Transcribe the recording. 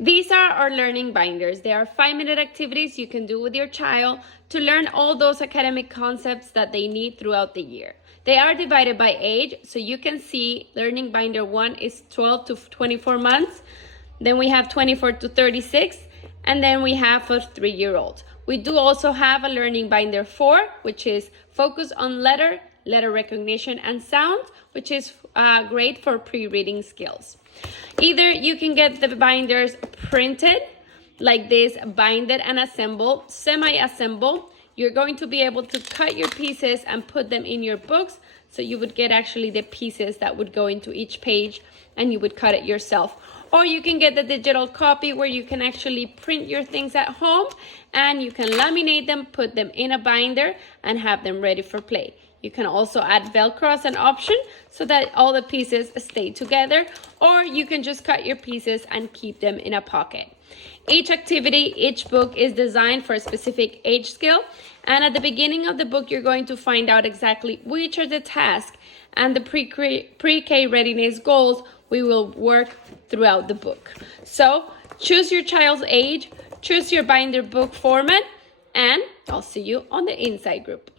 These are our learning binders. They are 5-minute activities you can do with your child to learn all those academic concepts that they need throughout the year. They are divided by age, so you can see learning binder 1 is 12 to 24 months. Then we have 24 to 36, and then we have for 3-year-olds. We do also have a learning binder 4, which is focus on letter recognition and sound, which is great for pre-reading skills. Either you can get the binders printed like this, binded and assembled, semi-assembled. You're going to be able to cut your pieces and put them in your books. So you would get actually the pieces that would go into each page and you would cut it yourself. Or you can get the digital copy where you can actually print your things at home and you can laminate them, put them in a binder and have them ready for play. You can also add Velcro as an option so that all the pieces stay together, or you can just cut your pieces and keep them in a pocket. Each activity, each book is designed for a specific age skill, and at the beginning of the book, you're going to find out exactly which are the tasks and the pre-K readiness goals we will work throughout the book. So choose your child's age, choose your binder book format, and I'll see you on the Inside group.